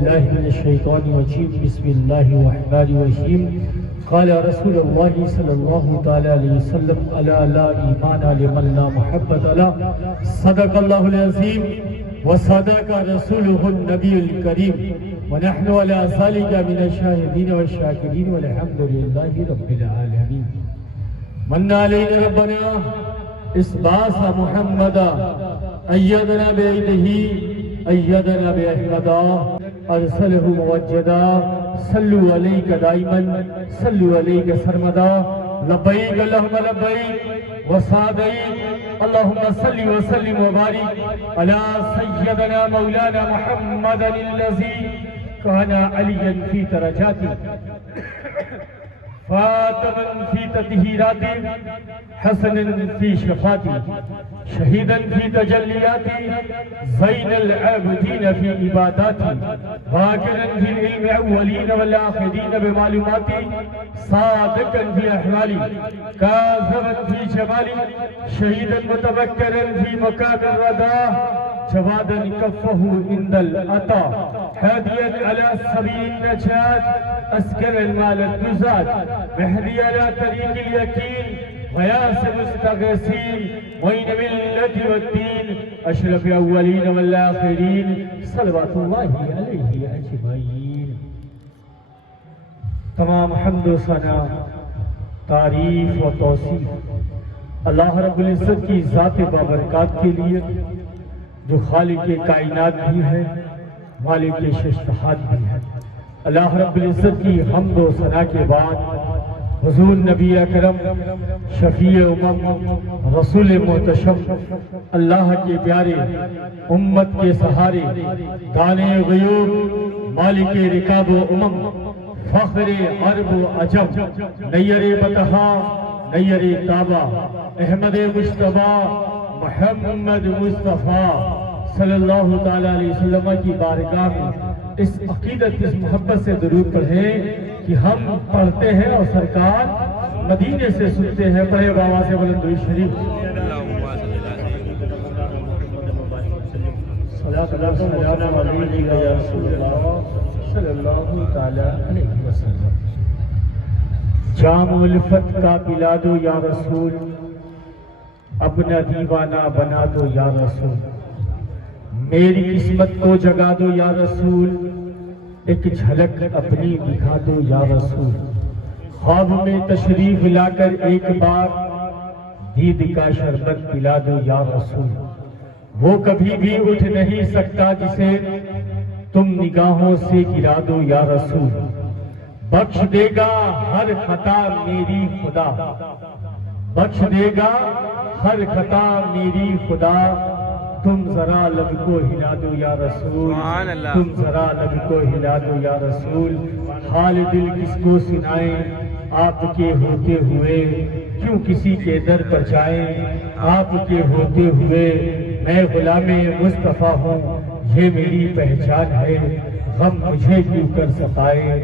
الله من الشيطان الرجيم بسم الله الرحمن الرحيم قال رسول الله صلى الله تعالى عليه وسلم ألا لا إيمان لمن لا محبة له صدق الله العظيم وصدق رسوله النبي الكريم ونحن على ذلك من الشاهدين والشاكرين والحمد لله رب العالمين من علينا ربنا إسباس محمدا أيدنا بعيده أيدنا بأحمدا أرسله موجدا صلوا عليك دائما صلوا عليك سرمدا لبيك اللهم لبيك وسعديك اللهم صل وسلم وبارك على سيدنا مولانا محمد الذي كان عليا في درجاته فاطما في تطهيراته حسنا في شفاته شهيدا في تجلياته زين العابدين في عباداته ذاكرا في العلم اولين والاخرين بمعلوماته صادقا في احواله كاذبا في جماله شهيدا متفكرا في مكان الرداء جوادا كفه عند العطاء هاديا على سبيل النجاة أسكر المال النزاد مهدي على طريق اليقين غياث مستغيثين معين ملة والدين أشرف الأولين والآخرين صلوات الله عليه أجمعين. تمام حمد و ثنا تعریف و توصیف اللہ رب العزت کی ذات بابرکات کے لیے جو خالق کائنات بھی ہے مالک ششتہات بھی ہے. اللہ رب العزت کی حمد و ثنا کے بعد حضور نبی اکرم شفیع امم رسول محتشم اللہ کے پیارے امت کے سہارے دانے غیوب مالک رکاب و امم فخر عرب و عجم نیر بطحا نیر تابا احمد مصطفیٰ محمد مصطفیٰ صلی اللہ تعالیٰ علیہ وسلم کی بارگاہ میں اس عقیدت اس محبت سے درود پڑھیں کہ ہم پڑھتے ہیں اور سرکار مدینے سے سنتے ہیں. پڑھے بابا سے بلند درود شریف. صلاۃ اللہ سلام علیک یا رسول اللہ صلی اللہ تعالیٰ علیہ وسلم. جام الفت کا پلا دو یا رسول اپنا دیوانہ بنا دو یا رسول میری قسمت کو جگا دو یا رسول ایک جھلک اپنی دکھا دو یا رسول خواب میں تشریف لا کر ایک بار دید کا شربت پلا دو یا رسول وہ کبھی بھی اٹھ نہیں سکتا جسے تم نگاہوں سے گرا دو یا رسول بخش دے گا ہر خطا میری خدا بخش دے گا ہر خطا میری خدا تم ذرا لب کو ہلا دو یا رسول تم ذرا لب کو ہلا دو یا رسول حال دل کس کو سنائیں آپ کے ہوتے ہوئے کیوں کسی کے در پر جائیں آپ کے ہوتے ہوئے میں غلام مصطفیٰ ہوں یہ میری پہچان ہے غم مجھے کیوں کر ستائے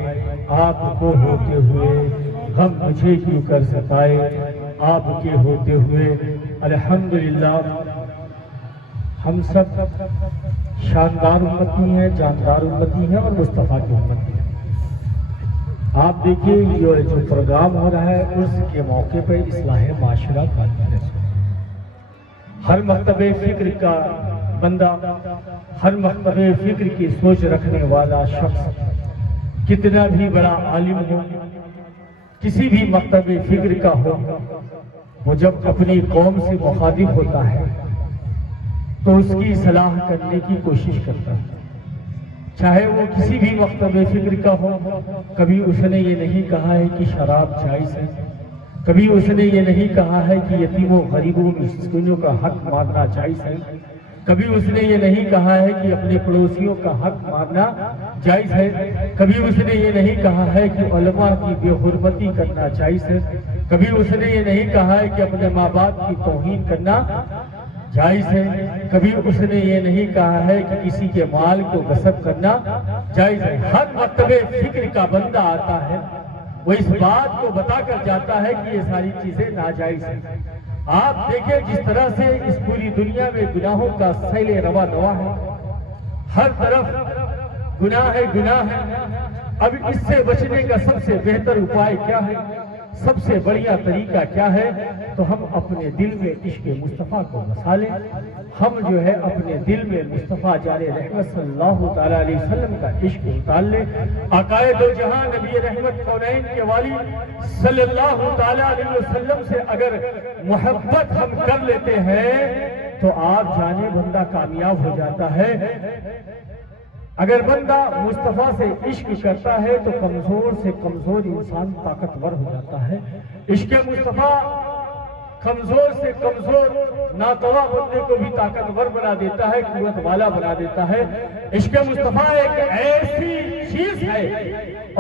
آپ کو ہوتے ہوئے غم مجھے کیوں کر ستائے آپ کے ہوتے ہوئے. الحمدللہ ہم سب شاندار امتی ہیں جاندار امتی ہیں اور مصطفیٰ کی امتی ہیں. آپ دیکھیں یہ جو پروگرام ہو رہا ہے اس کے موقع پہ اصلاح معاشرہ کانفرنس ہر مکتب فکر کا بندہ ہر مکتب فکر کی سوچ رکھنے والا شخص کتنا بھی بڑا عالم ہو کسی بھی مکتب فکر کا ہو وہ جب اپنی قوم سے مخاطب ہوتا ہے تو اس کی اصلاح کرنے کی کوشش کرتا ہے چاہے وہ کسی بھی مکتب فکر کا ہو. کبھی اس نے یہ نہیں کہا ہے کہ شراب جائز ہے کبھی اس نے یہ نہیں کہا ہے کہ یتیموں غریبوں مسکینوں کا حق مارنا جائز ہے کبھی اس نے یہ نہیں کہا ہے کہ اپنے پڑوسیوں کا حق مارنا جائز ہے کبھی اس نے یہ نہیں کہا ہے کہ علماء کی بے حرمتی کرنا جائز ہے کبھی اس نے یہ نہیں کہا ہے کہ اپنے ماں باپ کی توہین کرنا جائز ہے کبھی اس نے یہ نہیں کہا ہے کہ کسی کے مال کو غصب کرنا جائز ہے. ہر مکتب فکر کا بندہ آتا ہے وہ اس بات کو بتا کر جاتا ہے کہ یہ ساری چیزیں ناجائز ہیں. آپ دیکھیں جس طرح سے اس پوری دنیا میں گناہوں کا سیل روا دوا ہے ہر طرف گناہ ہے گناہ ہے۔ اب اس سے بچنے کا سب سے بہتر اپائے کیا ہے، سب سے بڑھیا طریقہ کیا ہے؟ تو ہم اپنے دل میں عشق مصطفیٰ کو بسا لیں، ہم جو ہے اپنے دل میں مصطفیٰ جان رحمت صلی اللہ تعالیٰ علیہ وسلم کا عشق اتار لیں۔ آقائے دو جہاں نبی رحمت کونین کے والی صلی اللہ تعالیٰ علیہ وسلم سے اگر محبت ہم کر لیتے ہیں تو آپ جانے بندہ کامیاب ہو جاتا ہے۔ اگر بندہ مصطفیٰ سے عشق کرتا ہے تو کمزور سے کمزور انسان طاقتور ہو جاتا ہے۔ عشق مصطفیٰ کمزور سے کمزور ناتواں بندے کو بھی طاقتور بنا دیتا ہے، قوت والا بنا دیتا ہے۔ عشق مصطفیٰ ایک ایسی چیز ہے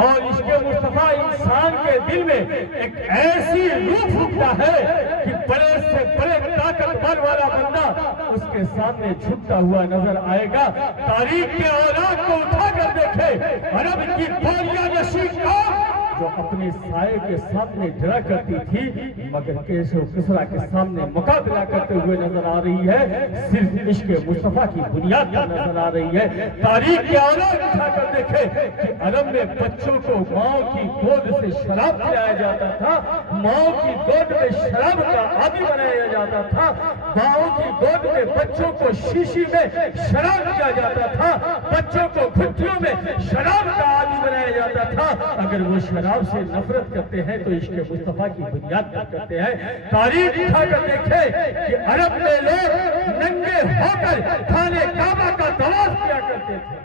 اور عشق مصطفیٰ انسان کے دل میں ایک ایسی روح پھونکتا ہے کہ بڑے سے بڑے طاقتور والا بندہ اس کے سامنے جھکتا ہوا نظر آئے گا۔ تاریخ کے اوراق کو اٹھا کر دیکھے، عرب کی بوریہ نشین قوم جو اپنے سائے کے سامنے ڈرا کرتی تھی مگر کیسر و کسریٰ کے سامنے مقابلہ کرتے ہوئے نظر آ رہی ہے، صرف عشق مصطفیٰ کی بنیاد پر نظر آ رہی ہے۔ تاریخ کے اوراق اٹھا کر دیکھے کہ عرب میں بچوں کو ماں کی گود سے شراب پلایا جاتا تھا، ماں کی گود میں شراب کا عادی بنایا جاتا تھا، ماں کی گود میں بچوں کو شیشی میں شراب دیا جاتا تھا، بچوں کو گھٹیوں میں شراب کا عادی بنایا جاتا تھا۔ اگر وہ شراب سے نفرت کرتے ہیں تو عشق مصطفیٰ کی بنیاد پر کرتے ہیں۔ تاریخ اٹھا کر دیکھے کہ عرب میں لوگ ننگے ہو کر خانہ کعبہ کا طواف کیا کرتے تھے،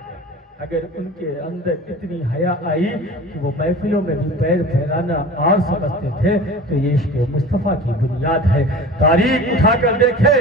اگر ان کے اندر اتنی حیا آئی کہ وہ محفلوں میں بھی پیر پھیلانا اور سمجھتے تھے تو یہ عشق مصطفیٰ کی بنیاد ہے۔ تاریخ اٹھا کر دیکھے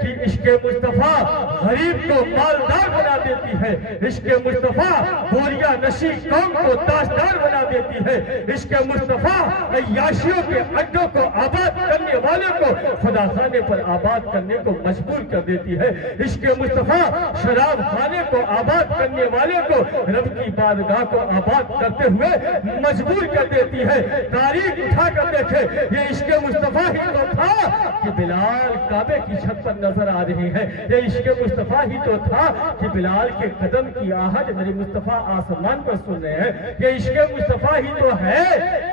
کہ عشق مصطفیٰ غریب کو مالدار بنا دیتی ہے، عشق مصطفیٰ بوریہ نشی قوم کو تاجدار بنا دیتی ہے، عشق مصطفیٰ عیاشیوں کے اڈوں کو آباد کرنے والے کو خدا خانے پر آباد کرنے کو مجبور کر دیتی ہے، عشق مصطفیٰ شراب خانے کو آباد کرنے والے کو رب کی بارگاہ کو آباد کرتے ہوئے مجبور کر دیتی ہے۔ تاریخ اٹھا کر دیکھے یہ عشق مصطفیٰ ہی تو تھا کہ بلال کعبے کی چھت پر نظر آ رہے ہیں، یہ عشق مصطفیٰ ہی تو تھا کہ بلال کے قدم کی آہٹ میرے مصطفیٰ آسمان پر سن رہے ہیں، یہ عشق مصطفیٰ ہی تو ہے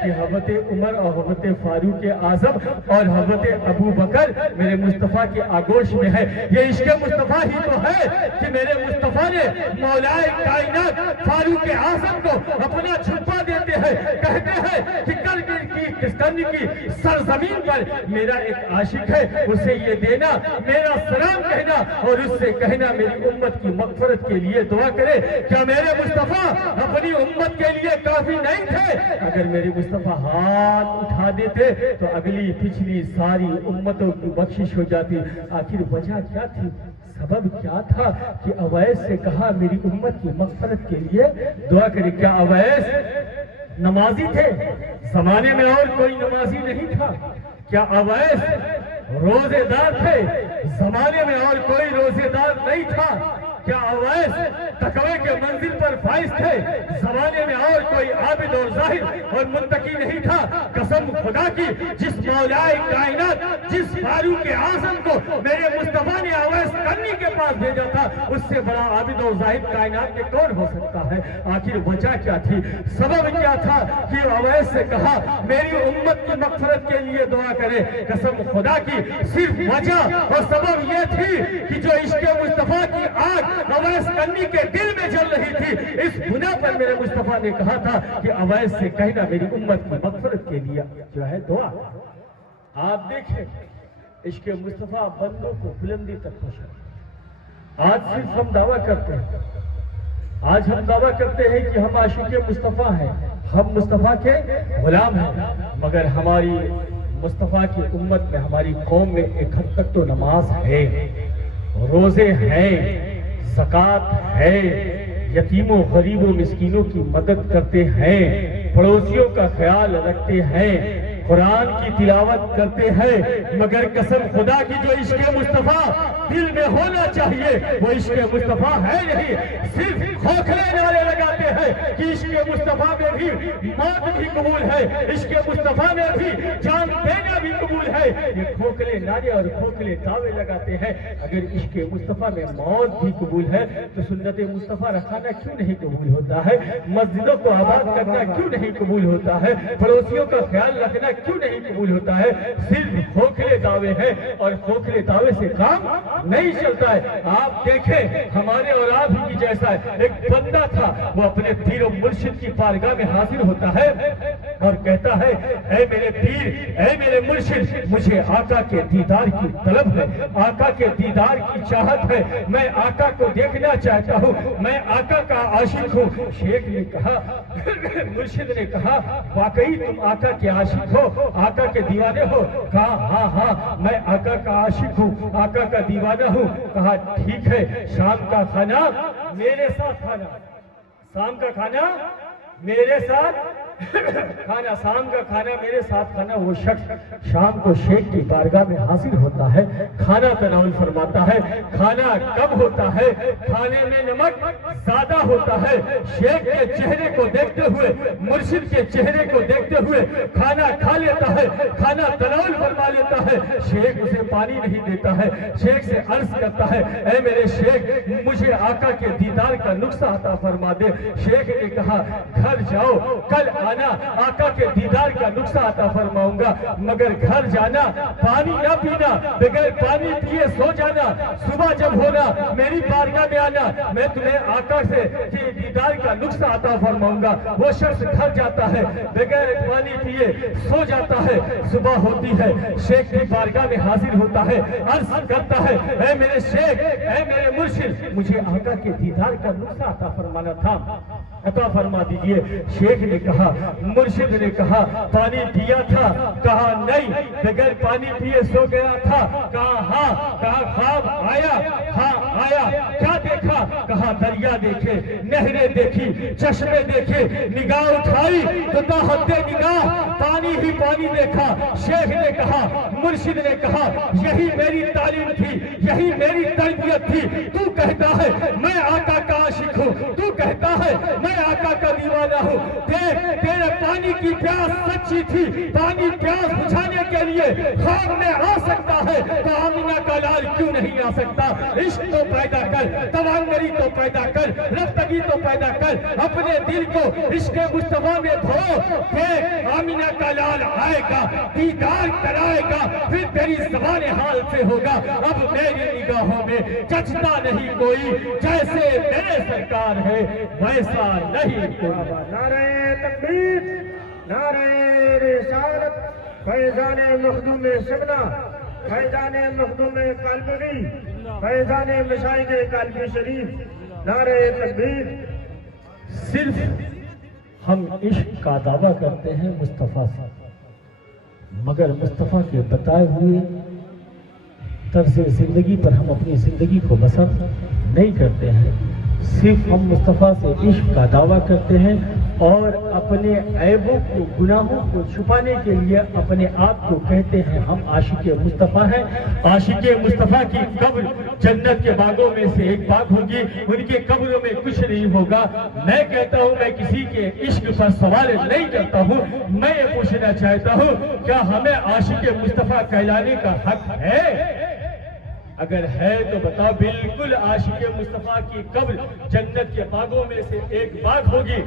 کہ حضرت عمر اور حضرت فاروق اعظم اور حضرت ابو بکر میرے مصطفیٰ کے آگوش میں ہے، یہ عشق مصطفیٰ ہی تو ہے کہ میرے مصطفیٰ نے مولائے کائنات فاروق اعظم کو اپنا چھپا دیتے ہیں، کہتے ہیں کہ کل کی سرزمین پر میرا ایک عاشق ہے، اسے یہ دینا، میرا سلام کہنا اور اس سے کہنا میری امت کی مغفرت کے لیے دعا کرے۔ کیا میرے مصطفیٰ اپنی امت کے لیے کافی نہیں تھے؟ اگر میرے مصطفیٰ ہاتھ اٹھا دیتے تو اگلی پچھلی ساری امتوں کی بخشش ہو جاتی۔ آخر وجہ کیا تھی، سبب کیا تھا کہ اویس سے کہا میری امت کی مغفرت کے لیے دعا کرے؟ کیا اویس نمازی تھے؟ زمانے میں اور کوئی نمازی نہیں تھا۔ کیا اویس روزے دار تھے؟ زمانے میں اور کوئی روزے دار نہیں تھا۔ کیا اویس تقوی کے منزل پر فائز تھے؟ زمانے میں اور کوئی عابد اور ظاہر اور متقی نہیں تھا۔ قسم خدا کی جس مولا کائنات جس فاروق اعظم کو میرے مصطفیٰ نے اویس کرنی کے پاس بھیجا تھا اس سے بڑا عابد اور ظاہر کائنات میں کون ہو سکتا ہے؟ آخر وجہ کیا تھی، سبب کیا تھا کہ اویس سے کہا میری امت کی مغفرت کے لیے دعا کرے؟ قسم خدا کی صرف وجہ اور سبب یہ تھی کہ جو عشق مصطفیٰ کی آگ اویس کرنی کے دل میں جل رہی تھی، اس بنا پر میرے مصطفیٰ نے کہا تھا کہ اویس سے کہنا میری امت کی مغفرت کے لیے جو ہے دعا۔ آپ دیکھیں عشق مصطفیٰ بندوں کو بلندی تک پہنچا۔ آج صرف ہم دعویٰ کرتے ہیں، آج ہم دعویٰ کرتے ہیں کہ ہم عاشق مصطفیٰ ہیں، ہم مصطفیٰ کے غلام ہیں، مگر ہماری مصطفیٰ کی امت میں ہماری قوم میں ایک حد تک تو نماز ہے، روزے ہیں، زکوٰۃ ہے، یتیموں غریبوں مسکینوں کی مدد کرتے ہیں، پڑوسیوں کا خیال رکھتے ہیں، قرآن کی تلاوت کرتے ہیں، مگر قسم خدا کی جو عشق مصطفیٰ دل میں ہونا چاہیے وہ عشق مصطفیٰ ہے نہیں، صرف کھوکھلے نعرے لگاتے ہے کہ عشق مصطفیٰ میں بھی موت بھی قبول ہے، عشق مصطفیٰ میں بھی جان دینا بھی قبول ہے۔ یہ کھوکھلے نعرے اور کھوکھلے دعوے لگاتے ہیں، اگر عشق مصطفیٰ میں موت بھی قبول ہے تو سنت مصطفیٰ رکھانا کیوں نہیں قبول ہوتا ہے؟ مسجدوں کو آباد کرنا کیوں نہیں قبول ہوتا ہے؟ پڑوسیوں کا خیال رکھنا کیوں نہیں قبول ہوتا ہے؟ صرف کھوکھلے دعوے ہیں اور کھوکھلے دعوے سے کام نہیں چلتا ہے۔ آپ دیکھیں ہمارے اور آپ ہی کی جیسا ہے، ایک بندہ تھا، وہ اپنے پیر و مرشد کی بارگاہ میں حاضر ہوتا ہے اور کہتا ہے اے میرے پیر، اے میرے مرشد، مجھے آقا کے دیدار کی طلب ہے، آقا کے دیدار کی چاہت ہے، میں آقا کو دیکھنا چاہتا ہوں، میں آقا کا عاشق ہوں۔ شیخ نے کہا، مرشد نے کہا واقعی تم آقا کے عاشق ہو، آقا کے دیوانے ہو؟ کہا ہاں ہاں میں آقا کا عاشق ہوں، آقا کا دیوانہ ہوں۔ کہا ٹھیک ہے، شام کا کھانا میرے ساتھ کھانا، شام کا کھانا میرے ساتھ کھانا، شام کا کھانا میرے ساتھ کھانا۔ وہ شخص شام کو شیخ کی بارگاہ میں حاضر ہوتا ہے، کھانا تناول فرماتا ہے۔ کھانا کم ہوتا ہے، کھانے میں نمک زیادہ ہوتا ہے۔ شیخ کے چہرے کو دیکھتے ہوئے، مرشد کے چہرے کو دیکھتے ہوئے کھانا کھا لیتا ہے، کھانا تناول فرما لیتا ہے۔ شیخ اسے پانی نہیں دیتا ہے، شیخ سے عرض کرتا ہے اے میرے شیخ، مجھے آقا کے دیدار کا نقصہ عطا فرما دے۔ شیخ نے کہا گھر جاؤ، کل آنا، آقا کے دیدار کا نقصہ عطا فرماؤں گا، مگر گھر جانا، پانی نہ پینا، بغیر پانی پیے سو جانا، صبح جب ہونا میری بارگاہ میں آنا، میں تمہیں آقا سے دیدار کا نقصہ عطا فرماؤں گا۔ وہ شخص گھر جاتا ہے، بغیر پانی پیے سو جاتا ہے، صبح ہوتی ہے، شیخ کی بارگاہ میں حاضر ہوتا ہے، عرض کرتا ہے اے میرے شیخ، اے میرے مرشد، مجھے آقا کے دیدار کا نقصہ عطا فرمانا تھا، عطا فرما دیجئے۔ شیخ نے کہا، مرشد نے کہا پانی پیا تھا؟ کہا نہیں، بغیر پانی پیے سو گیا تھا؟ کہا ہاں۔ کہا خواب آیا؟ ہاں آیا۔ کیا دیکھا؟ کہا دریا دیکھے، نہریں دیکھی، چشمے دیکھے، نگاہ اٹھائی تو تاحد نگاہ پانی ہی پانی دیکھا۔ شیخ نے کہا، مرشد نے کہا یہی میری تعلیم تھی، یہی میری تربیت تھی۔ تو کہتا ہے میں آقا کا عاشق ہوں، تو کہتا ہے میں آقا کا دیوانہ ہوں، دیکھ تیرے پانی کی پیاس سچی تھی، پانی پیاس بجھانے کے لیے خواب میں آ سکتا ہے تو آمینہ کا لال کیوں نہیں آ سکتا؟ عشق تو پیدا کر، توانگری تو پیدا کر، رفتگی تو پیدا کر، اپنے دل کو عشق مصطفیٰ میں دھو، دیکھ آمینہ کا لال آئے گا، دیدار کرائے گا، پھر تیری زبان حال سے ہوگا اب میری نگاہوں میں جچتا نہیں کوئی، جیسے میرے سرکار ہے ویسا نہیں کوئی۔ نعرہ تکبیر، نعرہ رسالت، فیضان مخدوم شبنا، فیضان مخدوم قلبی، فیضان مشائق قلبی شریف، نعرہ تکبیر۔ صرف ہم عشق کا دعویٰ کرتے ہیں مصطفیٰ سے، مگر مصطفیٰ کے بتائے ہوئے طرز زندگی پر ہم اپنی زندگی کو بسر نہیں کرتے ہیں۔ صرف ہم مصطفیٰ سے عشق کا دعویٰ کرتے ہیں اور اپنے عیبوں کو، گناہوں کو چھپانے کے لیے اپنے آپ کو کہتے ہیں ہم عاشق مصطفیٰ ہیں۔ عاشق مصطفیٰ کی قبر جنت کے باغوں میں سے ایک باغ ہوگی، ان کے قبروں میں کچھ نہیں ہوگا۔ میں کہتا ہوں میں کسی کے عشق پر سوال نہیں کرتا ہوں، میں یہ پوچھنا چاہتا ہوں کیا ہمیں عاشق مصطفیٰ کہلانے کا حق ہے؟ اگر ہے تو بتاؤ۔ بالکل عاشق مصطفیٰ کی قبر جنت کے باغوں میں سے ایک باغ ہوگی،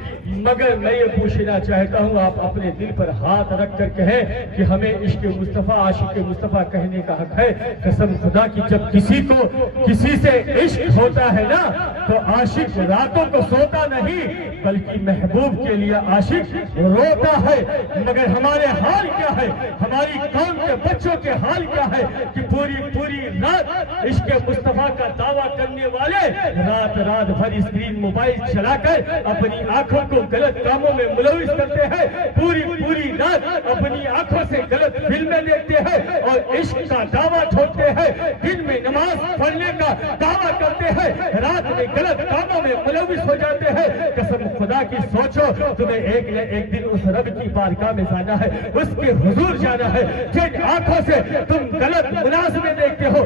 مگر میں یہ پوچھنا چاہتا ہوں آپ اپنے دل پر ہاتھ رکھ کر کہیں کہ ہمیں عشق مصطفیٰ، عاشق مصطفیٰ کہنے کا حق ہے؟ قسم خدا کی جب کسی کو کسی سے عشق ہوتا ہے نا تو عاشق راتوں کو سوتا نہیں بلکہ محبوب کے لیے عاشق روتا ہے۔ مگر ہمارے حال کیا ہے، ہماری قوم کے بچوں کے حال کیا ہے کہ پوری رات عشق مصطفیٰ کا دعویٰ کرنے والے رات بھر اسکرین موبائل چلا کر اپنی آنکھوں کو غلط کاموں میں ملوث کرتے ہیں، پوری رات اپنی آنکھوں سے غلط فلمیں دیکھتے ہیں اور عشق کا دعویٰ ٹھوکتے ہیں، دن میں نماز پڑھنے کا دعویٰ کرتے ہیں، رات میں غلط کاموں میں ملوث ہو جاتے ہیں۔ قسم خدا کی سوچو، تمہیں ایک نہ ایک دن اس رب کی بارگاہ میں جانا ہے، اس کے حضور جانا ہے۔ جن آنکھوں سے تم غلط مناظرے دیکھتے ہو،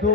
2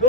2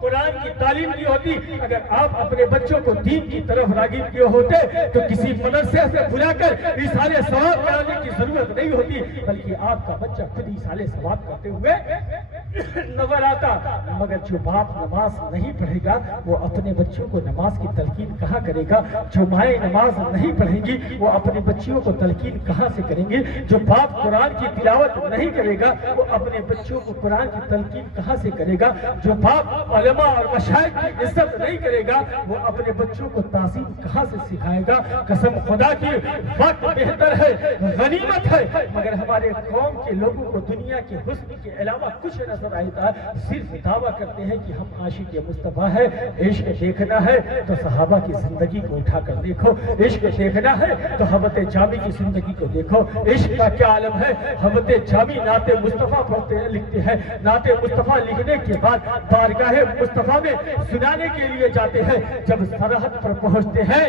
قرآن کی تعلیم کی ہوتی، اگر آپ اپنے بچوں کو دین کی طرف راغب کیے ہوتے تو کسی مدرسے سے بلا کر ایصال ثواب کرانے کی ضرورت نہیں ہوتی، بلکہ آپ کا بچہ خود ایصال ثواب کرتے ہوئے نظر آتا۔ مگر جو باپ نماز نہیں پڑھے گا وہ اپنے بچوں کو نماز کی تلقین کہاں کرے گا؟ جو مائیں نماز نہیں پڑھیں گی وہ اپنے بچوں کو تلقین کہاں سے کریں گے؟ جو باپ قرآن کی تلاوت نہیں کرے گا وہ اپنے بچوں کو قرآن کی تلقین کہاں سے کرے گا؟ جو باپ علماء اور مشائخ کی عزت نہیں کرے گا وہ اپنے بچوں کو تعظیم کہاں سے سکھائے گا؟ قسم خدا کی وقت بہتر ہے، غنیمت ہے، مگر ہمارے قوم کے لوگوں کو دنیا کے حسن کے علاوہ کچھ نظر آتا ہے، صرف دعویٰ کرتے ہیں کہ ہم عاشق مصطفیٰ ہے۔ عشق دیکھنا ہے تو صحابہ کی زندگی کو اٹھا کر دیکھو، عشق دیکھنا ہے تو حضرت جامی کی زندگی کو دیکھو۔ عشق کا کیا عالم ہے؟ حضرت جامی نعت مصطفیٰ پڑھتے لکھتے ہیں، نعت مصطفیٰ لکھنے کے بعد بارگاہ مصطفیٰ میں سنانے کے لیے جاتے ہیں، جب سرحد پر پہنچتے ہیں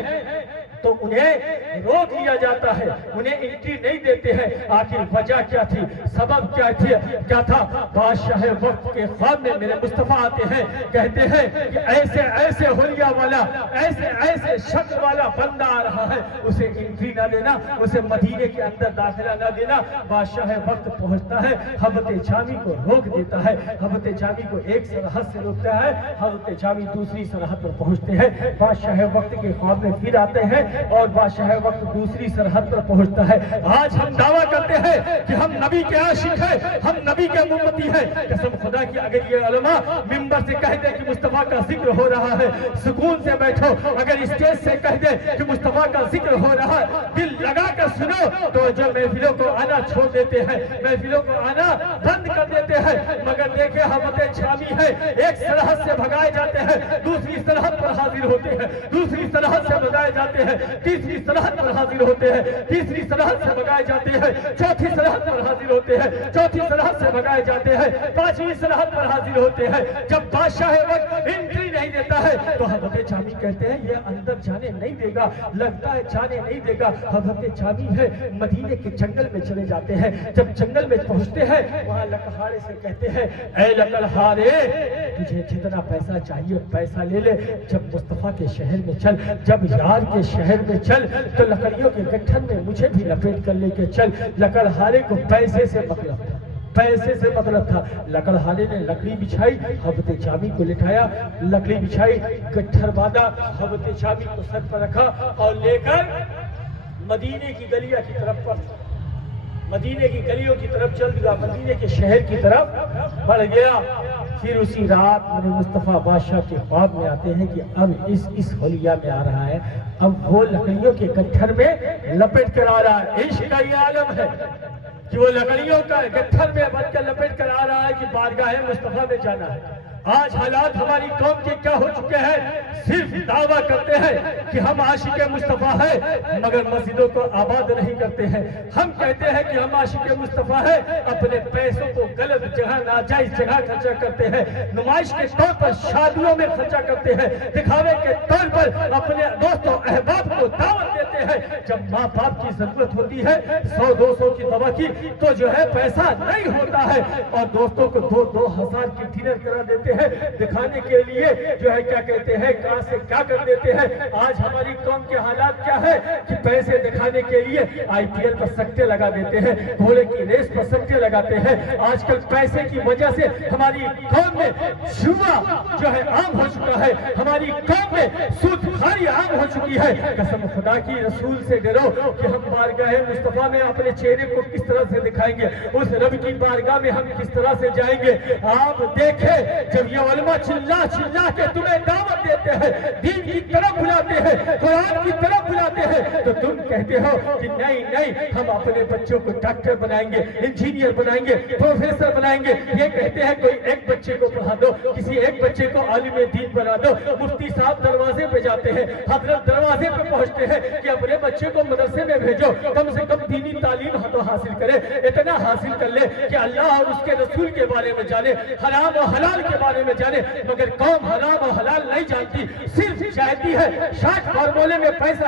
تو انہیں روک لیا جاتا ہے، انہیں انٹری نہیں دیتے ہیں۔ آخر وجہ کیا تھی؟ سبب کیا تھا؟ بادشاہ وقت کے خواب میں میرے مصطفیٰ آتے ہیں، کہتے ہیں کہ ایسے ایسے حلیہ والا، ایسے ایسے شکل والا بندہ آ رہا ہے، اسے انٹری نہ دینا، اسے مدینے کے اندر داخلہ نہ دینا۔ بادشاہ وقت پہنچتا ہے، حضرت جامی کو روک دیتا ہے، حضرت جامی کو ایک سرحد سے روکتا ہے، حضرت جامی دوسری سرحد پر پہنچتے ہیں۔ بادشاہ وقت کے خواب میں پھر آتے ہیں اور بادشاہ وقت دوسری سرحد پر پہنچتا ہے۔ آج ہم دعویٰ کرتے ہیں کہ ہم نبی کے عاشق ہیں، ہم نبی کے امتی ہیں۔ قسم خدا کی اگر یہ علماء منبر سے کہہ دے کہ مصطفیٰ کا ذکر ہو رہا ہے سکون سے بیٹھو، اگر اسٹیج سے کہہ دے کہ مصطفیٰ کا ذکر ہو رہا ہے دل لگا کر سنو، تو جو محفلوں کو آنا چھوڑ دیتے ہیں، محفلوں کو آنا بند کر دیتے ہیں۔ مگر دیکھیں حضرت جامی ہے، ایک سرحد سے بھگائے جاتے ہیں، دوسری سرحد پر حاضر ہوتے ہیں، دوسری سرحد سے بھگائے جاتے ہیں، تیسری سرحد پر حاضر ہوتے ہیں، تیسری سرحد سے بھگائے جاتے ہیں، چوتھی سرحد پر حاضر ہوتے ہیں، چوتھی سرحد سے بھگائے جاتے ہیں، پانچویں سرحد پر حاضر ہوتے ہیں۔ جب بادشاہ وقت انٹری نہیں دیتا ہے تو حضرت جامی کہتے ہیں یہ اندر جانے نہیں دے گا، لگتا ہے جانے نہیں دے گا۔ حضرت جامی ہے مدینے کے جنگل میں چلے جاتے ہیں، جب جنگل میں پہنچتے ہیں وہاں لکڑہارے سے کہتے ہیں اے لکڑہارے تجھے جتنا پیسہ چاہیے پیسہ لے لے، جب مصطفیٰ کے شہر میں چل، جب یار کے شہر میں چل تو لکڑیوں کے گٹھن میں مجھے بھی لپیٹ کر لے کے چل۔ لکڑہارے کو پیسے سے مطلب تھا، پیسے سے مطلب تھا۔ لکڑہارے نے لکڑی بچھائی، حضرت جامی کو لٹھایا، لکڑی بچھائی، گٹھر باندھا، حضرت جامی کو سر پر رکھا اور لے کر مدینے کی گلیاں کی طرف مدینے کی گلیوں کی طرف چل دیا، مدینے کے شہر کی طرف بڑھ گیا۔ پھر اسی رات میرے مصطفیٰ بادشاہ کے خواب میں آتے ہیں کہ اب اس حلیہ میں آ رہا ہے، اب وہ لکڑیوں کے گٹھر میں لپٹ کر آ رہا ہے۔ عشق کا یہ عالم ہے کہ وہ لکڑیوں کا گٹھر میں بن کر لپٹ کر آ رہا ہے کہ بارگاہ مصطفیٰ میں جانا ہے۔ آج حالات ہماری قوم کے کیا ہو چکے ہیں؟ صرف دعویٰ کرتے ہیں کہ ہم عاشق مصطفیٰ ہیں مگر مسجدوں کو آباد نہیں کرتے ہیں۔ ہم کہتے ہیں کہ ہم عاشق مصطفیٰ ہیں، اپنے پیسوں کو غلط جگہ ناجائز جگہ خرچہ کرتے ہیں، نمائش کے طور پر شادیوں میں خرچہ کرتے ہیں، دکھاوے کے طور پر اپنے دوستوں احباب کو دعوت دیتے ہیں۔ جب ماں باپ کی ضرورت ہوتی ہے 100-200 کی دوا کی تو جو ہے پیسہ نہیں ہوتا ہے اور دوستوں کو 2,000 کی ڈنر کرا دیتے ہیں دکھانے کے لیے، جو ہے کیا کہتے ہیں کہاں سے کیا کر دیتے ہیں۔ آج ہماری قوم کے حالات کیا ہے کہ پیسے دکھانے کے لیے IPL پر سکتے لگا دیتے ہیں، گھوڑے کی ریس پر سکتے لگاتے ہیں۔ آج کل پیسے کی وجہ سے ہماری قوم میں جوا جو ہے عام ہو چکا ہے، ہماری قوم میں سود خواری عام ہو چکی ہے۔ قسم خدا کی رسول سے ڈرو کہ ہم بارگاہ مصطفیٰ میں اپنے چہرے کو کس طرح سے دکھائیں گے، اس رب کی بارگاہ میں ہم کس طرح سے جائیں گے۔ آپ دیکھیں جب یہ علماء چلا کے تمہیں دعوت دیتے ہیں، دین کی طرف بلاتے ہیں، قرآن کی طرف بلاتے ہیں، تو تم کہتے ہو کہ نہیں ہم اپنے بچوں کو ڈاکٹر بنائیں گے، انجینئر بنائیں گے، پروفیسر بنائیں گے۔ یہ کہتے ہیں کوئی ایک بچے کو پڑھا دو، کسی ایک بچے کو عالم دین بنا دو۔ مفتی صاحب دروازے پہ جاتے ہیں، حضرت دروازے پہ پہنچتے ہیں کہ اپنے بچے کو مدرسے میں بھیجو، کم سے کم دینی تعلیم تو حاصل کرے، اتنا حاصل کر لے کہ اللہ اور اس کے رسول کے بارے میں جانے، حرام و حلال کے بارے میں جانے۔ مگر قوم حرام و حلال نہیں جانتی، صرف چاہتی ہے 60 فارمولے میں پیسہ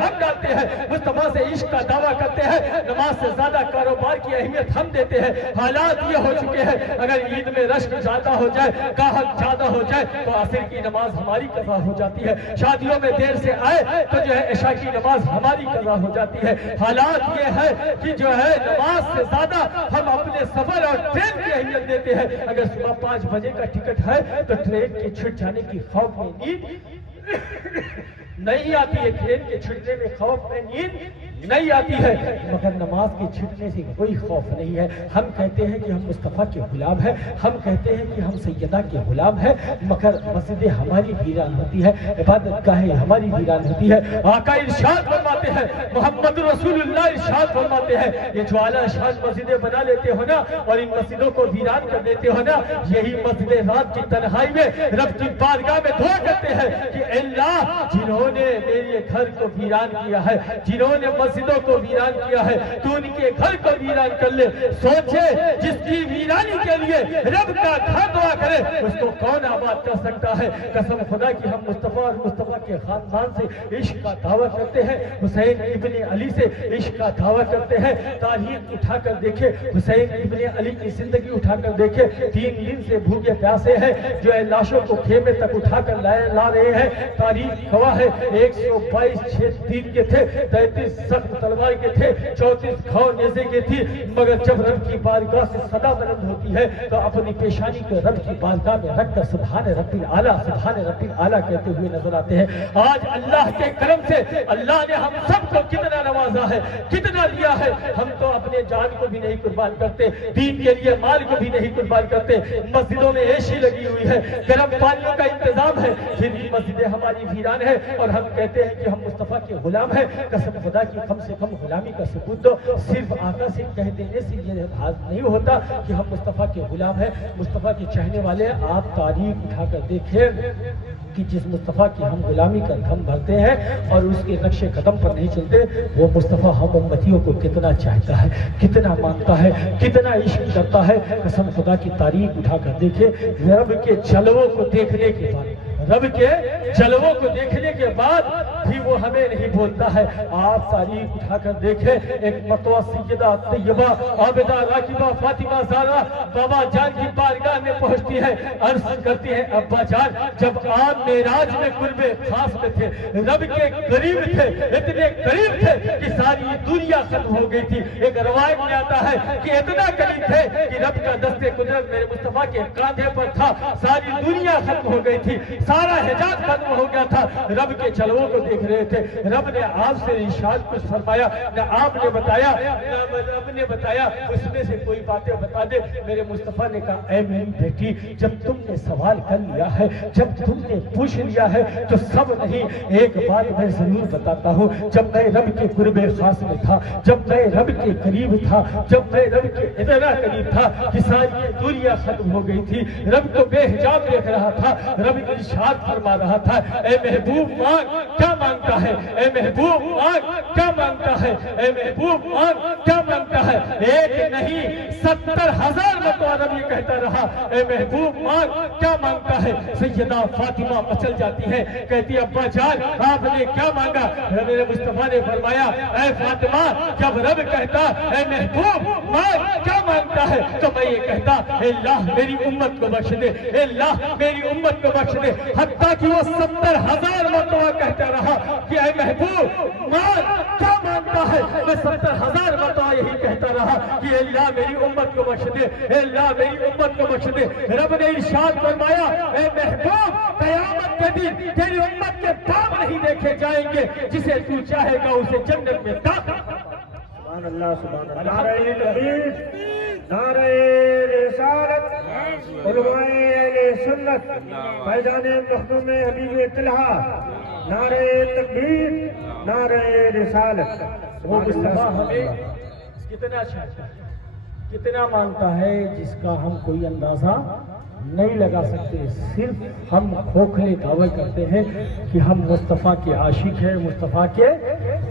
ہم ڈالتے ہیں، مصطفیٰ سے عشق کا دعویٰ کرتے ہیں، نماز سے زیادہ کاروبار کی اہمیت ہم دیتے ہیں۔ حالات یہ ہو چکے ہیں، اگر عید میں رشک زیادہ ہو جائے، گاہک زیادہ ہو جائے تو عصر کی نماز ہماری قضا ہو جاتی ہے، شادیوں میں دیر سے آئے تو جو ہے عشاء کی نماز ہماری قضا ہو جاتی ہے۔ حالات یہ ہے کہ جو ہے نماز سے زیادہ ہم اپنے سفر اور ٹرین کی اہمیت دیتے ہیں۔ اگر صبح 5 بجے کا ٹکٹ ہے تو ٹرین کے چھٹ جانے کی خوف میں نیند نہیں آتی ہے، ٹرین کے چھٹنے میں خوف میں نیند نہیں آتی ہے، مگر نماز کے چھٹنے سے کوئی خوف نہیں ہے۔ ہم کہتے ہیں کہ ہم مصطفیٰ کے غلام ہیں، ہم کہتے ہیں کہ ہم سیدہ کے غلام ہیں، مگر مسجدیں ہماری ویران ہوتی ہے، عبادت گاہیں ہماری ویران ہوتی ہے۔ آقا ارشاد فرماتے ہیں، محمد رسول اللہ ارشاد فرماتے ہیں، یہ جو اعلیٰ شان مسجدیں بنا لیتے ہو نا اور ان مسجدوں کو ویران کر دیتے ہو نا، یہی مسجدیں رات کی تنہائی میں رب کی بارگاہ میں دعا کرتے ہیں کہ اللہ جنہوں نے میرے گھر کو ویران کیا ہے، جنہوں نے مسجدوں کو ویران کیا ہے، تو ان کے گھر کو ویران کر لے۔ سوچے جس کی ویرانی کے لیے رب کا گھر دعا کرے اس کو کون آباد کر سکتا ہے۔ قسم خدا کی ہم مصطفیٰ اور مصطفیٰ کے خاندان سے عشق کا دعویٰ کرتے ہیں، حسین ابن علی سے عشق کا دعویٰ کرتے ہیں۔ تاریخ اٹھا کر دیکھے، حسین ابن علی کی زندگی اٹھا کر دیکھے، 3 دن سے بھوکے پیاسے ہیں، جو ہے لاشوں کو خیمے تک اٹھا کر لا رہے ہیں۔ تاریخ گواہ ہے 122 6 تیر کے تھے، 33 سخت تلوار کے تھے، 34 گھاؤ نیزے کے تھی، مگر جب رب کی بارگاہ سے صدا بلند ہوتی ہے تو اپنی پیشانی کو رب کی بارگاہ میں رکھ کر سبحان رب الاعلیٰ سبحان رب الاعلیٰ کہتے ہوئے نظر آتے ہیں۔ آج اللہ کے کرم سے اللہ نے ہم سب کو کتنا نوازا ہے، کتنا دیا ہے۔ ہم تو اپنے جان کو بھی نہیں قربان کرتے، دین کے لیے مال کو بھی نہیں قربان کرتے۔ مسجدوں میں اے سی لگی ہوئی ہے، گرم پانیوں کا انتظام ہے، پھر بھی مسجدیں ہماری ویران ہے اور ہم کہتے ہیں کہ ہم مصطفیٰ کے غلام ہیں۔ قسم خدا کی کم سے کم غلامی کا ثبوت دو۔ صرف آقا سے کہہ دینے سے یہ نہیں ہوتا کہ ہم مصطفیٰ کے غلام ہیں، مصطفیٰ کے چاہنے والے ہیں۔ آپ تاریخ اٹھا کر دیکھیں کہ جس مصطفیٰ کی ہم غلامی کا دم بھرتے ہیں اور اس کے نقش قدم پر نہیں چلتے، وہ مصطفیٰ ہم امتیوں کو کتنا چاہتا ہے، کتنا مانتا ہے، کتنا عشق کرتا ہے۔ قسم خدا کی تاریخ اٹھا کر دیکھیں، رب کے جلووں کو دیکھنے کے بعد، رب کے جلووں کو دیکھنے کے بعد بھی وہ ہمیں نہیں بولتا ہے۔ آپ تاریخ اٹھا کر دیکھیں، ایک مرتبہ سیدہ طیبہ عابدہ راکبہ فاطمہ زہرا بابا جان کی بارگاہ میں پہنچتی ہے، عرض کرتی ہے ابا جان جب آپ معراج میں قرب خاص میں تھے، رب کے قریب تھے، اتنے قریب تھے کہ ساری دنیا ختم ہو گئی تھی۔ ایک روایت میں آتا ہے کہ اتنا قریب تھے کہ رب کا دست قدرت میرے مصطفیٰ کے کاندھے پر تھا، ساری دنیا ختم ہو گئی تھی، سارا حجاز ختم ہو گیا تھا، رب کے جلووں کو دیکھ رہے تھے۔ رب نے آپ سے ارشاد کچھ فرمایا، نہ آپ نے بتایا نہ رب نے بتایا، اس میں سے کوئی باتیں بتا دے۔ میرے مصطفیٰ نے کہا اے میری بیٹی، جب تم نے سوال کر لیا ہے، جب تم نے پوچھ لیا ہے تو سب نہیں، ایک بات میں ضرور بتاتا ہوں، جب میں رب کے قرب خاص میں تھا، جب میں رب کے قریب تھا، جب میں رب کے اتنا قریب تھا کہ ساری دنیا ختم ہو گئی تھی، رب کو بے حجاب دیکھ رہا تھا، رب ارشاد فرما رہا تھا اے محبوب مانگ کیا مانگتا ہے، اے محبوب مانگ کیا مانگتا ہے، اے محبوب مانگ کیا مانگتا ہے۔ ایک نہیں 70,000 مرتبہ رب یہ کہتا رہا اے محبوب مانگ کیا مانگتا ہے۔ سیدہ فاطمہ مچل جاتی ہے، کہتی ابا جان آپ نے کیا مانگا؟ میرے مصطفیٰ نے فرمایا اے فاطمہ جب رب کہتا اے محبوب مانگ کیا مانگتا ہے تو میں یہ کہتا اے اللہ میری امت کو بخش دے، اے اللہ میری امت کو بخش دے، حتیٰ کہ وہ 70,000 مرتبہ کہتا رہا کہ اے محبوب مانگ کیا مانگتا ہے۔ میں 70,000 مرتبہ یہی کہتا رہا کہ اے اللہ میری امت کو بخش دے، اے اللہ میری امت کو بخش دے۔ رب نے ارشاد فرمایا اے محبوب قیامت کے دن تیری امت کے پاپ نہیں دیکھے جائیں گے، جسے تو چاہے گا اسے جنت میں داخل۔ سبحان اللہ سبحان اللہ۔ نعرہ تکبیر، نعرہ رسالت، علماء اہل سنت، فیضان مخدوم حبیب طلحہ، نعرہ تکبیر، نعرہ رسالت۔ وہ مصطفیٰ ہمیں کتنا چاہتا ہے، کتنا مانتا ہے جس کا ہم کوئی اندازہ نہیں لگا سکتے۔ صرف ہم کھوکھلے دعوے کرتے ہیں کہ ہم مصطفیٰ کے عاشق ہیں، مصطفیٰ کے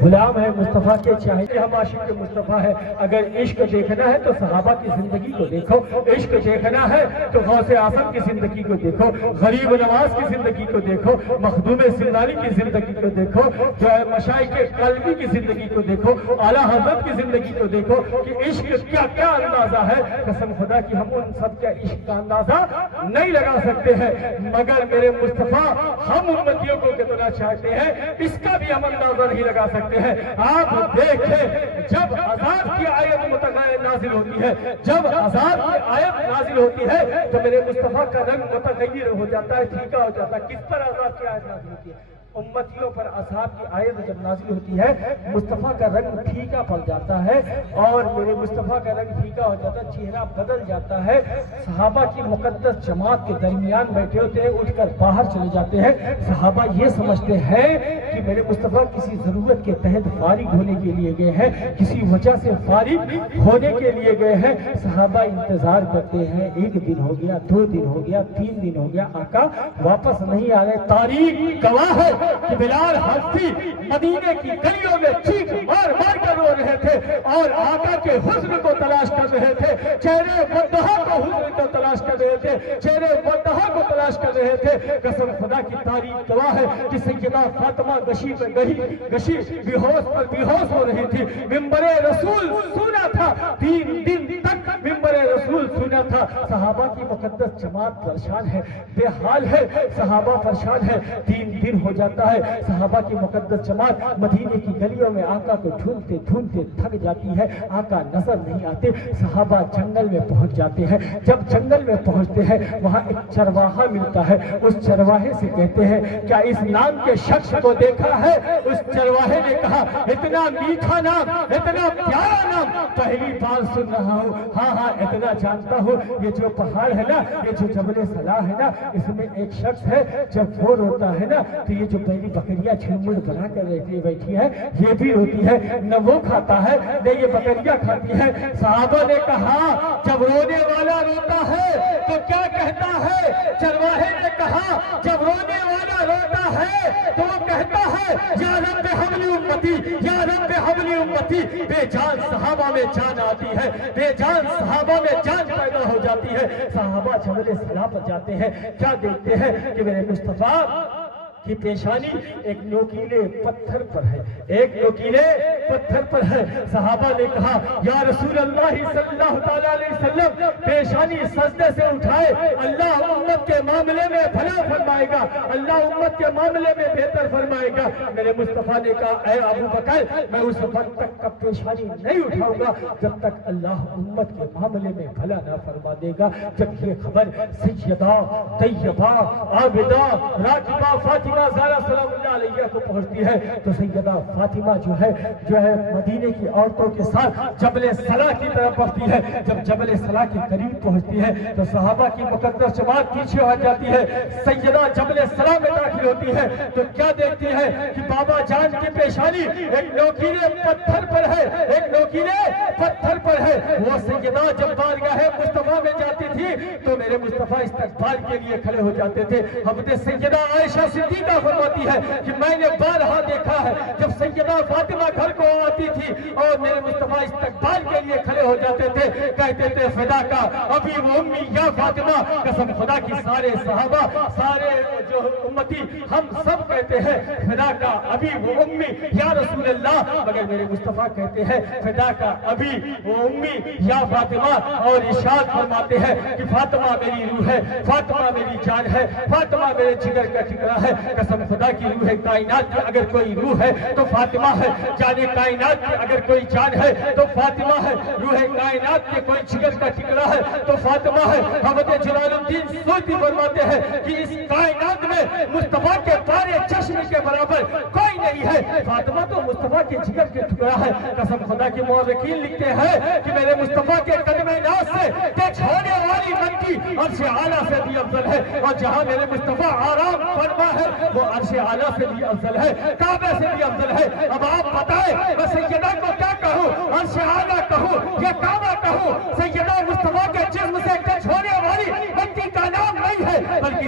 غلام ہے مصطفیٰ کے، چاہیے ہم عاشق مصطفیٰ ہے۔ اگر عشق دیکھنا ہے تو صحابہ کی زندگی کو دیکھو، عشق دیکھنا ہے تو غوث اعظم کی زندگی کو دیکھو، غریب نواز کی زندگی کو دیکھو، مخدوم سندانی کی زندگی کو دیکھو، جو ہے مشائخ قلبی کی زندگی کو دیکھو، اعلیٰ حضرت کی زندگی کو دیکھو کہ عشق کیا کیا اندازہ ہے۔ قسم خدا کی ہم ان سب کا عشق کا اندازہ نہیں لگا سکتے ہیں، مگر میرے مصطفیٰ ہم امتیوں کو کتنا چاہتے ہیں اس کا بھی ہم اندازہ نہیں لگا سکتے ہیں۔ آپ دیکھیں جب عذاب کی آیت متغیر نازل ہوتی ہے، جب عذاب کی آیت نازل ہوتی ہے تو میرے مصطفیٰ کا رنگ متغیر ہو جاتا ہے، پھیکا ہو جاتا ہے۔ کس پر عذاب کی آیت نازل ہوتی ہے؟ امتیوں پر عذاب کی آیت جب نازل ہوتی ہے مصطفیٰ کا رنگ پھیکا پڑ جاتا ہے، اور میرے مصطفیٰ کا رنگ پھیکا ہو جاتا ہے، چہرہ بدل جاتا ہے۔ صحابہ کی مقدس جماعت کے درمیان بیٹھے ہوتے ہیں، اٹھ کر باہر چلے جاتے ہیں۔ صحابہ یہ سمجھتے ہیں کہ میرے مصطفیٰ کسی ضرورت کے تحت فارغ ہونے کے لیے گئے ہیں، کسی وجہ سے فارغ ہونے کے لیے گئے ہیں۔ صحابہ انتظار کرتے ہیں، ایک دن ہو گیا، 2 دن ہو گیا، 3 دن ہو گیا، آقا واپس نہیں آ رہے۔ تاریخ گواہ ہے کہ بلال حبشی مدینے کی گلیوں میں چیخ مار مار کر رو رہے تھے اور آقا کے حسن کو تلاش کر رہے تھے، چہرے ودہا کو حسن کو تلاش کر رہے تھے، چہرے ودہا کو تلاش کر رہے تھے۔ قسم خدا کی تاریخ گواہ ہے کہ سیدہ فاطمہ گشی پہ گشی بے ہوش ہو رہی تھی، ممبر رسول سنا تھا، 3 دن تک ممبر رسول سنا تھا۔ صحابہ کی مقدس جماعت پریشان ہے، بے حال ہے، صحابہ پریشان ہے۔ 3 دن ہو جاتا ہے، صحابہ کی مقدس جماعت مدینے کی گلیوں میں آقا کو ڈھونڈتے ڈھونڈتے تھک جاتی ہے، آقا نظر نہیں آتے۔ صحابہ جنگل میں پہنچ جاتے ہیں، جب جنگل میں پہنچتے ہیں وہاں ایک چرواہا ملتا ہے، اس چرواہے سے کہتے ہیں کیا اس نام کے شخص کو دیکھا ہے؟ اس چرواہے نے کہا اتنا میٹھا نام، اتنا پیارا نام پہلی بار سن رہا ہوں۔ ہاں ہاں اتنا جانتا ہوں، یہ جو پہاڑ ہے نا، یہ جو جبل صلاح ہے نا، اس میں ایک شخص ہے جب وہ روتا ہے نا تو یہ جو پہلی بکریاں چھلمڑ بنا کر بیٹھی ہے یہ بھی روتی ہے، نہ وہ کھاتا ہے نہ یہ بکریاں کھاتی ہے۔ صحابہ نے کہا جب رونے والا روتا ہے تو کیا کہتا ہے؟ چرواہے نے کہا جب رونے والا روتا ہے تو وہ کہتا ہے یا رب حملی امتی، یا رب حملی امتی۔ بے جان صحابہ میں جان آتی ہے، بے جان صحابہ میں جان پیدا ہو جاتی ہے۔ صحابہ جبل صلاح پر جاتے ہیں، کیا دیکھتے ہیں کہ میرے مصطفیٰ کی پیشانی ایک نوکیلے پتھر پر ہے، ایک نوکیلے پتھر پر ہے۔ صحابہ نے کہا یا رسول اللہ صلی اللہ تعالیٰ علیہ وسلم پیشانی سجدے سے اٹھائے، اللہ امت کے معاملے میں بھلا فرمائے گا، اللہ امت کے معاملے میں بہتر فرمائے گا۔ میرے مصطفیٰ نے کہا اے ابو بکر میں اس وقت تک کا پیشانی نہیں اٹھاؤں گا جب تک اللہ امت کے معاملے میں بھلا نہ فرما دے گا۔ جب یہ خبر سیدہ طیبہ عابدہ راکبہ فاطمہ زہرا سلام اللہ علیہ کو پہنچتی ہے تو سیدہ فاطمہ جو ہے مدینے کی عورتوں کے ساتھ جبل صلاح کی طرف بڑھتی ہے۔ جب جبل صلاح کے قریب پہنچتی ہے تو صحابہ کی مقدس جماعت پیچھے ہٹ جاتی ہے۔ سیدہ جبل صلاح میں داخل ہوتی ہے تو کیا دیکھتی ہے کہ بابا جان کی پیشانی ایک نوکیلے پتھر پر ہے، ایک نوکیلے پتھر پر ہے۔ وہ سیدہ جب بارگاہ مصطفیٰ میں جاتی تھی تو میرے مصطفیٰ استقبال کے لیے کھڑے ہو جاتے تھے۔ حضرت سیدہ عائشہ صدیقہ فرماتی ہے کہ میں نے بارہا دیکھا ہے جب سیدہ فاطمہ گھر کو آتی تھی اور میرے مصطفیٰ استقبال کے لیے کھڑے ہو جاتے تھے، کہتے تھے فدا کا ابھی وہ امی یا فاطمہ۔ قسم خدا کی سارے صحابہ سارے جو امتی ہم سب کہتے ہیں فدا کا ابھی وہ امی یا رسول اللہ، مگر میرے مصطفیٰ کہتے ہیں فدا کا ابھی وہ امی یا فاطمہ، اور ارشاد فرماتے ہیں کہ فاطمہ میری روح ہے، فاطمہ میری جان ہے، فاطمہ میرے جگر کا ٹکڑا ہے۔ قسم خدا کی روح کائنات کی اگر کوئی روح ہے تو فاطمہ ہے، جان کائنات کی اگر کوئی جان ہے تو فاطمہ ہے، روح کائنات کے کوئی جگر کا ٹکڑا ہے تو فاطمہ ہے۔ حضرت جلال الدین سیوطی فرماتے ہیں کہ اس کائنات میں مصطفیٰ کے پارے چشم کے برابر کوئی نہیں ہے، فاطمہ تو مصطفیٰ کے جگر کے ٹکڑا ہے۔ قسم خدا کی مورخین لکھتے ہیں کہ میرے مصطفیٰ کے قدم ناز سے ٹچ ہونے والی مٹی عرش اعلیٰ سے بھی افضل ہے، اور جہاں میرے مصطفیٰ آرام فرما ہے وہ عرش اعلیٰ سے بھی افضل ہے، کعبے سے بھی افضل ہے۔ اب آپ بتائیں میں سیدہ کو کیا کہوں، عرش اعلیٰ کہوں یا کعبہ کہوں؟ سیدہ مصطفیٰ کے جسم سے ٹچ ہونے والی مٹی کا نام نہیں ہے بلکہ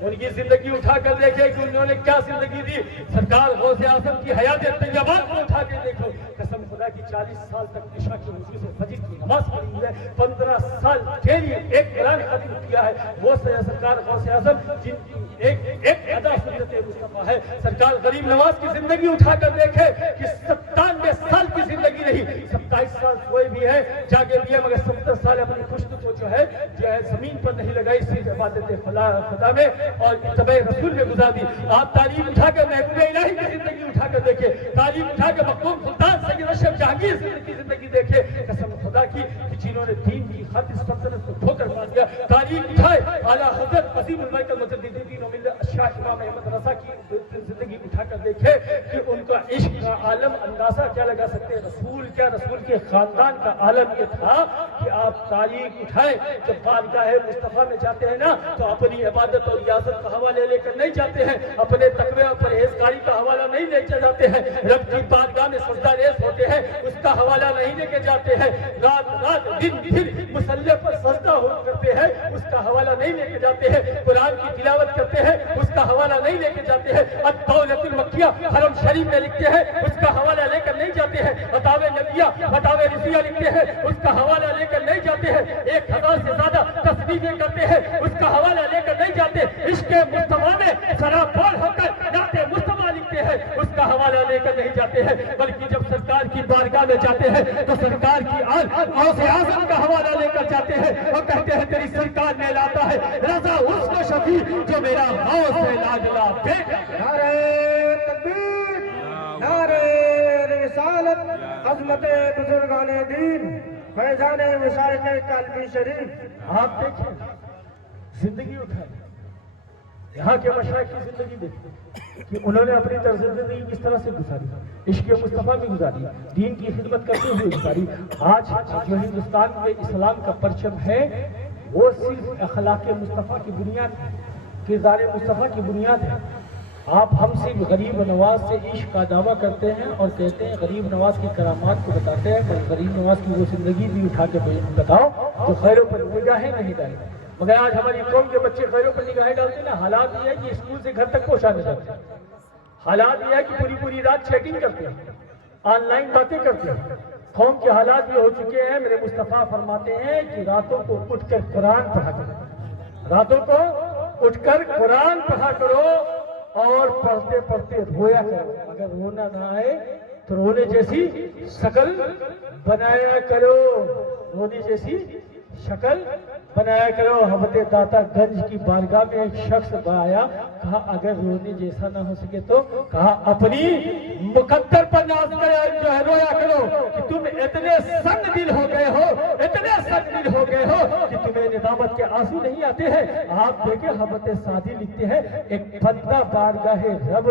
ان کی زندگی اٹھا کر دیکھے کہ انہوں نے کیا زندگی دی. سرکار غوث اعظم کی حیات طیبات کو اٹھا کے دیکھو. قسم خدا کی 40 سال تک عشاء کی وضو سے فجر کی نماز پڑھی ہوئی ہے. 15 سال ڈیلی ایک قرآن ختم کیا ہے. وہ سرکار غوث اعظم جن کی ایک ادا سنت مصطفیٰ ہے. سرکار غریب نواز کی زندگی اٹھا کر دیکھے کہ 97 سال کی زندگی نہیں, 27 سال کوئی بھی ہے جاگے بھی ہے, مگر 70 سال اپنی پشت کو جو ہے زمین پر نہیں لگائی, صرف عبادت خدا میں اور اتباع رسول میں گزار دی. آپ تعلیم اٹھا کر محبوب الہی کی زندگی اٹھا کر دیکھے, تعلیم اٹھا کر مخدوم سلطان سید اشرف جہانگیر کی زندگی دیکھے. قسم خدا کی کہ جنہوں نے دین کی خاطر سلطنت کو ٹھوکر مار دیا. تعلیم اٹھائے اعلیٰ حضرت عظیم الملک المجددین وملت شاہ امام احمد رضا کی زندگی اٹھا کر دیکھے کہ ان کا عشق کا عالم اندازہ کیا لگا سکتے ہیں. رسول کیا, رسول کے خاندان کا عالم یہ تھا کہ آپ تاریخ اٹھائیں. جب بارگاہ مصطفیٰ میں جاتے ہیں نا تو اپنی عبادت اور ریاضت کا حوالہ لے کر نہیں جاتے ہیں, اپنے تقوی اور پرہیزگاری کا حوالہ نہیں لے کے جاتے ہیں. رب کی بارگاہ میں سجدہ ریز ہوتے ہیں, اس کا حوالہ نہیں لے کے جاتے ہیں. رات دن مصلی پر سجدہ کرتے ہیں, اس کا حوالہ نہیں لے کے جاتے ہیں. قرآن کی تلاوت کرتے ہیں, اس کا حوالہ نہیں لے کے جاتے ہیں. الدولۃ المکیہ حرم شریف میں لکھتے ہیں, اس کا حوالہ لے کر نہیں جاتے ہیں. فتاوی نبیہ فتاوی رضیہ لکھتے ہیں, اس کا حوالہ لے کر نہیں جاتے ہیں. 1000 سے زیادہ تصنیفیں کرتے ہیں, اس کا حوالہ لے کر نہیں جاتے. عشق مصطفیٰ میں سراپور ہو کر نعت مصطفیٰ لکھتے ہیں, اس کا حوالہ لے کر نہیں جاتے ہیں. بلکہ جب سرکار کی بارگاہ میں جاتے ہیں تو سرکار کی غوث اعظم کا حوالہ لے کر جاتے ہیں اور کہتے ہیں تیری سرکار میں لاتا ہے رضا اس کو شفیع جو میرا غوث لاجلا بیٹا. نعرہ تکبیر, نعرہ رسالت, عظمت بزرگان دین, فیضان مشارق قلبی شریف. آپ دیکھیں زندگی اٹھائیں, یہاں کے مشائخ کی زندگی دیکھیں کہ انہوں نے اپنی طرز زندگی کس طرح سے گزاری, عشق مصطفیٰ میں گزاری, دین کی خدمت کرتے ہوئے گزاری. آج جو ہندوستان میں اسلام کا پرچم ہے وہ صرف اخلاق مصطفیٰ کی بنیاد ہے, کردار مصطفیٰ کی بنیاد ہے. آپ ہم صرف غریب نواز سے عشق کا دعویٰ کرتے ہیں اور کہتے ہیں غریب نواز کی کرامات کو بتاتے ہیں, پر غریب نواز کی وہ زندگی بھی اٹھا کے بتاؤ تو خیروں پر نگاہیں نہیں ڈالیں. مگر آج ہماری قوم کے بچے خیروں پر نگاہیں ڈالتے ہیں نا. حالات یہ ہے کہ اسکول سے گھر تک پہنچانے جاتے ہیں, حالات یہ ہے کہ پوری رات چیٹنگ کرتے ہیں, آن لائن باتیں کرتے ہیں. قوم کے حالات یہ ہو چکے ہیں. میرے مصطفیٰ فرماتے ہیں کہ راتوں کو اٹھ کر قرآن پڑھا کرو, راتوں کو اٹھ کر قرآن پڑھا کرو اور پڑھتے پڑھتے رویا کرو. اگر رونا نہ آئے تو رونے جیسی شکل بنایا کرو, رونے جیسی شکل بنایا کرو. حضرت داتا گنج کی بارگاہ میں ایک شخص آیا, کہا اگر رونے جیسا نہ ہو سکے تو کہا اپنی مقدر پر ناز جو ہے رویا کرو کہ تم اتنے سنگ دل ہو گئے ہو, اتنے سنگ دل ہو گئے ہو کہ تمہیں ندامت کے آنسو نہیں آتے ہیں. آپ دیکھیں حضرت سعدی لکھتے ہیں ایک بندہ بارگاہ رب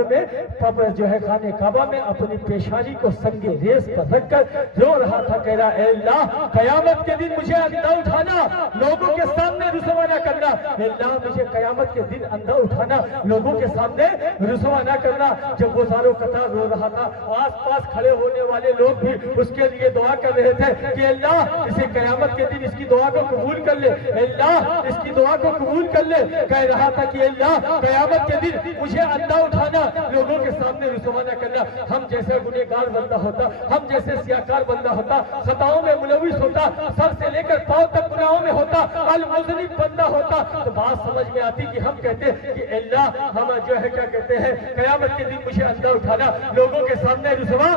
میں جو ہے خانہ کعبہ میں اپنی پیشانی کو سنگ ریز پر رکھ کر رو رہا تھا, کہہ رہا اے اللہ قیامت کے دن مجھے اندھا اٹھانا, لوگوں کے سامنے رسوا نہ کرنا. اے اللہ مجھے قیامت کے دن اندھا اٹھانا, لوگوں کے سامنے رسوا نہ کرنا. جب وہ زاروں قطار رو رہا تھا, آس پاس کھڑے ہونے والے لوگ بھی اس کے لیے دعا کر رہے تھے کہ اللہ اسے قیامت کے دن اس کی دعا کو قبول کر لے, اللہ اس کی دعا کو قبول کر لے. کہہ رہا تھا کہ اللہ قیامت کے دن مجھے اندھا اٹھانا, لوگوں کے سامنے رسوا نہ کرنا. ہم جیسے گنہگار بندہ ہوتا, ہم جیسے سیاکار بندہ ہوتا, خطاؤں میں ملوث ہوتا, سر سے لے کر پاؤں تک گناہوں میں ہوتا, المذنب بندہ ہوتا, تو بات سمجھ میں آتی کہ ہم کہتے کہ اللہ ہم جو ہے کیا کہتے ہیں قیامت کے دن مجھے اندھا اٹھانا, لوگوں کے سامنے رسوا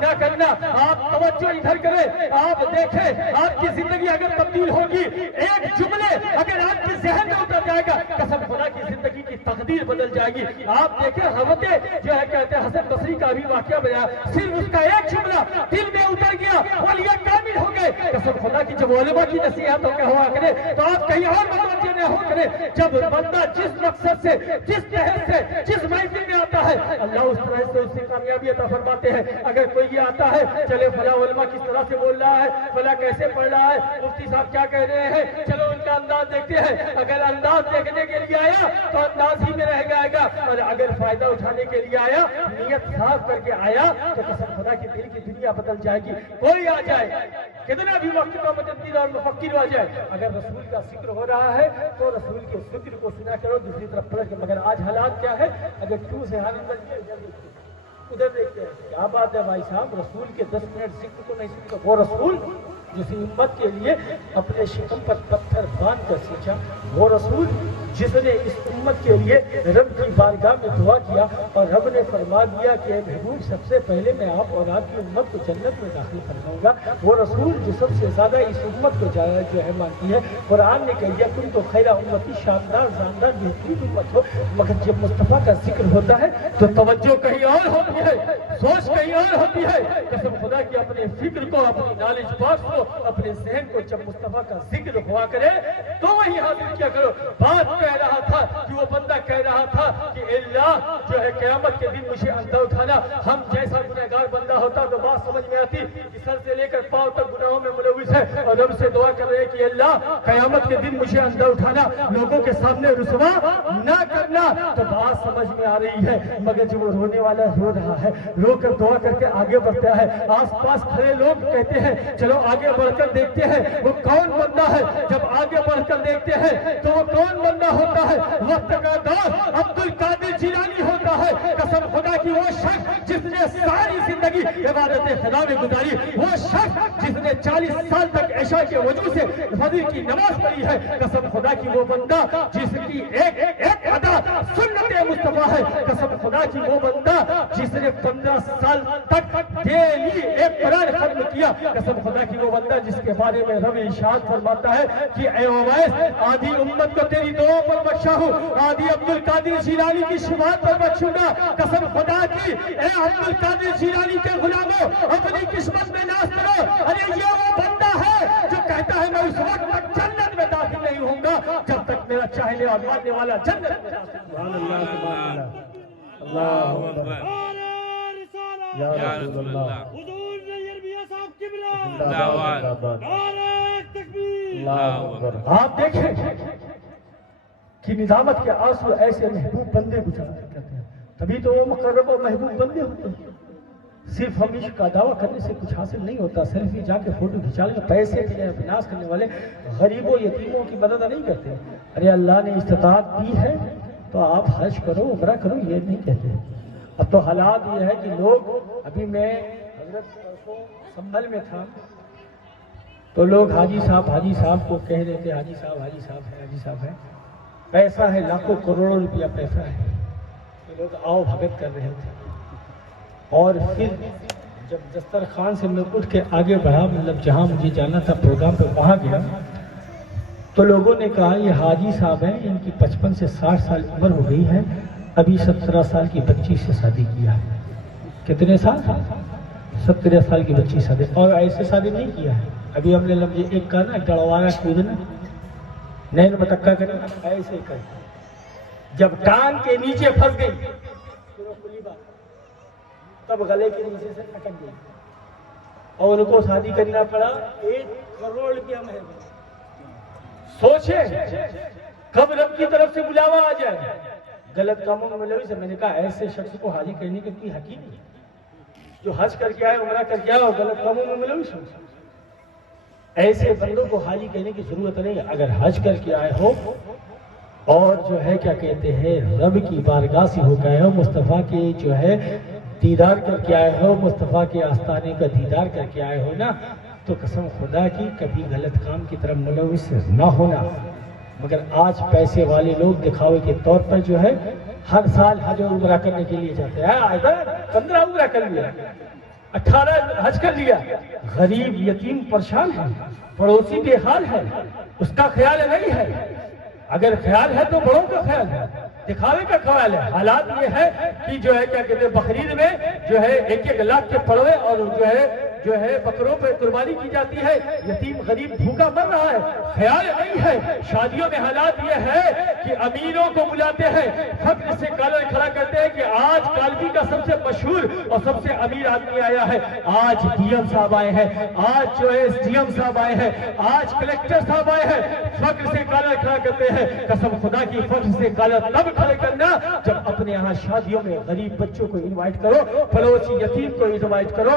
نہ کرنا. آپ توجہ ادھر کریں, آپ دیکھیں آپ کی زندگی اگر تبدیل ہوگی, ایک جملے اگر آپ کے ذہن میں اتر جائے گا, قسم خدا کی زندگی کی تقدیر بدل جائے گی. آپ دیکھیں حضرت جو ہے کہتے ہیں حسن بصری کا بھی واقعہ بیان, صرف اس کا ایک جملہ دل میں اتر گیا, اولیاء کامل ہو گئے. قسم خدا کی جب علماء کی نصیحتوں کا ہوا کرے تو آپ کہیں اور متوجہ نہ ہو کرے. جب بندہ جس مقصد سے, جس تحت سے, جس محفل میں آتا ہے, اللہ اس طرح سے اس سے کامیابی عطا فرماتے ہیں. اگر کوئی یہ آتا ہے چلے فلاں علماء کس طرح سے بول رہا ہے, فلاں کیسے پڑھ رہا ہے, مفتی صاحب کیا کہہ رہے ہیں, چلو ان کا انداز دیکھتے ہیں. اگر انداز دیکھنے کے لیے آیا تو انداز ہی میں رہ جائے گا, اور اگر فائدہ اٹھانے کے لیے آیا, نیت صاف کر کے آیا, تو قسم خدا کی دل کی دنیا بدل جائے گی. کوئی آ جائے کتنا بھی وقت کا مجدد اور مفکر آ جائے، اگر رسول کا ذکر ہو رہا ہے تو رسول کے ذکر کو سنا کرو، دوسری طرف پلٹ کے۔ مگر آج حالات کیا ہے، اگر کیوں سے حالت بن گئے ادھر دیکھتے ہیں، کیا بات ہے بھائی صاحب، رسول کے 10 منٹ ذکر کو نہیں سنتے۔ وہ رسول جس امت کے لیے اپنے شکم پر پتھر باندھ کر سینچا، وہ رسول جس نے اس امت کے لیے رب کی بارگاہ میں دعا کیا اور رب نے فرما دیا کہ اے محبوب سب سے پہلے میں آپ اور آپ کی امت کو جنت میں داخل فرماؤں گا، وہ رسول جو سب سے زیادہ اس امت کو جو ہے مانتی ہے۔ قرآن نے کہہ دیا تم تو خیر امتی، شاندار شاندار بہترین امت ہو، مگر جب مصطفیٰ کا ذکر ہوتا ہے تو توجہ کہیں اور ہوتی ہے، سوچ کہیں اور ہوتی ہے۔ قسم خدا کی اپنے فکر کو، اپنی نالج پاس کو، اپنے ذہن کو جب مصطفیٰ کا ذکر ہوا کرے تو وہی حاضر کیا کرو۔ بات کہہ رہا تھا کہ وہ بندہ کہہ رہا تھا کہ اللہ جو ہے قیامت کے دن مجھے اندھا اٹھانا، ہم جیسا گنہگار بندہ ہوتا تو بات سمجھ میں آتی کہ سر سے لے کر پاؤں تک گناہوں میں ملوث ہے، اور رب سے دعا کر رہے کہ اللہ قیامت کے دن مجھے اندھا اٹھانا، لوگوں کے سامنے رسوا نہ کرنا، تو بات سمجھ میں آ رہی ہے۔ مگر جب وہ رونے والا رو رہا ہے، رو کر دعا کر کے آگے بڑھتا ہے، آس پاس کھڑے لوگ کہتے ہیں چلو آگے بڑھ کر دیکھتے ہیں وہ کون بندہ ہے۔ جب آگے بڑھ کر دیکھتے ہیں تو وہ کون بندہ ہوتا ہے، وقت کا دور عبد القادر جیلانی ہوتا ہے۔ قسم خدا کی وہ شخص جس نے ساری زندگی عبادت خدا میں گزاری، وہ شخص جس نے 40 سال تک عشاء کے وضو سے فجر کی نماز پڑھی ہے۔ قسم خدا کی وہ بندہ جس کی ایک ادا سنت مصطفیٰ ہے۔ قسم خدا کی وہ بندہ جس نے 15 سال تک ڈیلی ایک قرآن ختم کیا۔ قسم خدا کی وہ بندہ جس کے بارے میں رب ارشاد فرماتا ہے کہ اے اویس، آدھی امت کو تیری دعاؤں پر بخشا ہوں، آدھی عبد القادر جیلانی کی شفاعت پر بخشوں گا۔ قسم خدا کی اے عبد القادر جیلانی کے غلاموں، اپنی قسمت میں ناز کرو، ارے یہ وہ بندہ ہے جو کہتا ہے میں اس وقت تک جنت میں داخل نہیں ہوں گا جب تک میرا چاہنے اور ماننے والا جنت میں داخل نہیں ہوگا۔ اللہ اکبر، یا رسول اللہ، اللہ اکبر۔ آپ دیکھیں کہ نظامت کے آنسو ایسے محبوب بندے گزار کرتے ہیں، تبھی تو وہ مقرب و محبوب بندے ہوتے ہیں۔ صرف ہم عشق کا دعویٰ کرنے سے کچھ حاصل نہیں ہوتا، سیلفی جا کے فوٹو کھچا لیں، پیسے کے لیے فناس کرنے والے غریبوں یتیموں کی مدد نہیں کرتے۔ ارے اللہ نے استطاعت دی ہے تو آپ حج کرو، عمرہ کرو، یہ نہیں کہتے۔ اب تو حالات یہ ہے کہ لوگ، ابھی میں حضرت سنبھل میں تھا تو لوگ حاجی صاحب کو کہہ رہے تھے حاجی صاحب ہے، پیسہ ہے، لاکھوں کروڑوں روپیہ پیسہ ہے، تو لوگ آؤ بھگت کر رہے تھے۔ اور پھر جب دسترخوان سے میں اٹھ کے آگے بڑھا، مطلب جہاں مجھے جانا تھا پروگرام پہ وہاں گیا، تو لوگوں نے کہا یہ حاجی صاحب ہیں، ان کی 55 سے 60 سال عمر ہو گئی ہے، ابھی 17 سال کی بچی سے شادی کیا ہے۔ کتنے سال؟ 17 سال کی بچی شادی، اور ایسے شادی نہیں کیا ہے۔ ابھی ہم نے لفظ ایک کہا نا، ڈڑوارا کودنا، نین متکا کرنا، ایسے کر جب ٹانگ کے نیچے پھنس گئی تب گلے کے نیچے سے اٹک گئی اور ان کو شادی کرنا پڑا 1 کروڑ روپیہ مہنگا۔ سوچے کب رب کی طرف سے بلاوا آ جائے۔ غلط کاموں میں ملوث ہے۔ میں نے کہا ایسے شخص کو حاجی کہنے کی کوئی حقیقت نہیں، جو حج کر کے آئے، عمرہ کر کے آئے اور غلط کاموں میں ملوث ہو، ایسے بندوں کو حاجی کہنے کی ضرورت نہیں ہے۔ اگر حج کر کے آئے ہو اور جو ہے کیا کہتے ہیں رب کی بارگاہ سے ہو گئے ہو، مصطفیٰ کے جو ہے دیدار کر کے آئے ہو، مصطفیٰ کے آستانے کا دیدار کر کے آئے ہو نا، تو قسم خدا کی کبھی غلط کام کی طرف ملوث نہ ہونا۔ مگر آج پیسے والے لوگ دکھاوے کے طور پر جو ہے ہر سال حج اور عمرہ کرنے کے لیے جاتے ہیں۔ 15 عمرہ کر لیا، 18 حج کر لیا، غریب یتیم پریشان ہے، پڑوسی بے حال ہے، اس کا خیال نہیں ہے۔ اگر خیال ہے تو بڑوں کا خیال ہے، دکھاوے کا خیال ہے۔ حالات یہ ہے کہ جو ہے کیا کہتے ہیں بقرعید میں جو ہے 1-1 لاکھ کے پڑوے اور جو ہے بکروں پہ قربانی کی جاتی ہے، یتیم غریب بھوکا مر رہا ہے، خیال نہیں ہے۔ شادیوں میں حالات یہ ہے کہ امیروں کو بلاتے ہیں، فخر سے کالر کھڑا کرتے ہیں کہ آج کالکی کا سب سے مشہور اور سب سے امیر آدمی آیا ہے، آج ڈی ایم صاحب آئے ہیں، آج جو ہے ڈی ایم صاحب آئے ہیں، آج کلیکٹر صاحب آئے ہیں، فخر سے کالر کھڑا کرتے ہیں۔ قسم خدا کی فخر سے کالر تب کھڑے کرنا جب اپنے یہاں شادیوں میں غریب بچوں کو انوائٹ کرو، پڑوسی یتیم کو انوائٹ کرو،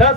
10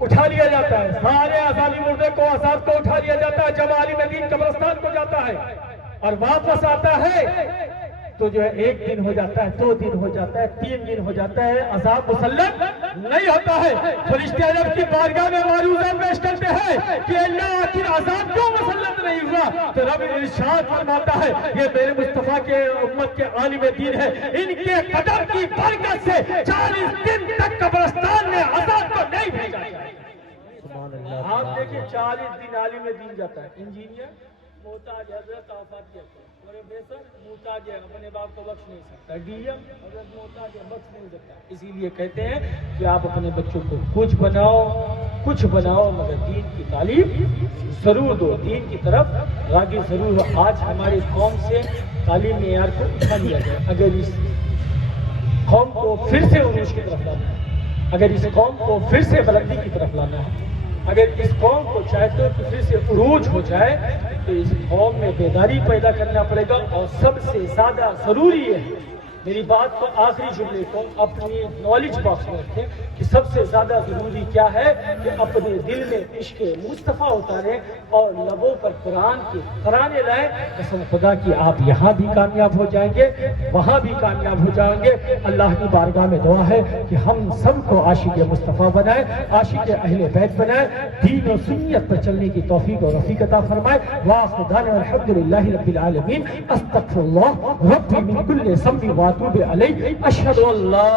اٹھا لیا جاتا ہے، سارے ازالی مردے کو آزاد کو اٹھا لیا جاتا ہے، جب عالم دین قبرستان کو جاتا ہے اور واپس آتا ہے تو جو ہے 1 دن ہو جاتا ہے، 2 دن ہو جاتا ہے، 3 دن ہو جاتا ہے، عذاب مسلط نہیں ہوتا ہے۔ فرشتے رب کی بارگاہ میں معروضہ پیش کرتے ہیں کہ اللہ آخر عذاب کیوں مسلط نہیں ہوا؟ تو رب ارشاد فرماتا ہے یہ میرے مصطفیٰ کے امت کے عالم دین ہے، ان کے قدم کی برکت سے 40 دن تک قبرستان میں عذاب کو نہیں بھیجا جائے۔ آپ دیکھیں 40 دن عالم دین جاتا ہے، انجینئر محتاج حضرت آفات کہتے ہیں، پروفیسر محتاج ہے، اپنے باپ کو بخش نہیں سکتا، ڈی ایم حضرت محتاج ہے، بخش نہیں سکتا۔ اسی لیے کہتے ہیں کہ آپ اپنے بچوں کو کچھ بناؤ مگر دین کی تعلیم ضرور دو، دین کی طرف راغب ضرور ہو۔ آج ہماری قوم سے تعلیم معیار کو اٹھا لیا جائے، اگر اس قوم کو پھر سے عروج کی طرف لانا ہے، اگر اس قوم کو پھر سے بلندی کی طرف لانا ہے، اگر اس قوم کو چاہتے ہو کہ پھر سے عروج ہو جائے تو اس قوم میں بیداری پیدا کرنا پڑے گا، اور سب سے زیادہ ضروری ہے، میری بات کو آخری جملے کو اپنی نالج باکس میں رکھیں کہ سب سے زیادہ ضروری کیا ہے کہ اپنے دل میں عشق مصطفیٰ اتاریں اور لبوں پر قرآن کے ترانے لائیں۔ قسم خدا کی آپ یہاں بھی کامیاب ہو جائیں گے، وہاں بھی کامیاب ہو جائیں گے۔ اللہ کی بارگاہ میں دعا ہے کہ ہم سب کو عاشق مصطفیٰ بنائے، عاشق اہل بیت بنائے، دین و سنت پر چلنے کی توفیق و رفیق عطا فرمائے۔ وآخر دعوانا الحمدللہ رب العالمین، استغفر اللہ ربی من کل ذنب واتوب علیہ، اشہد ان لا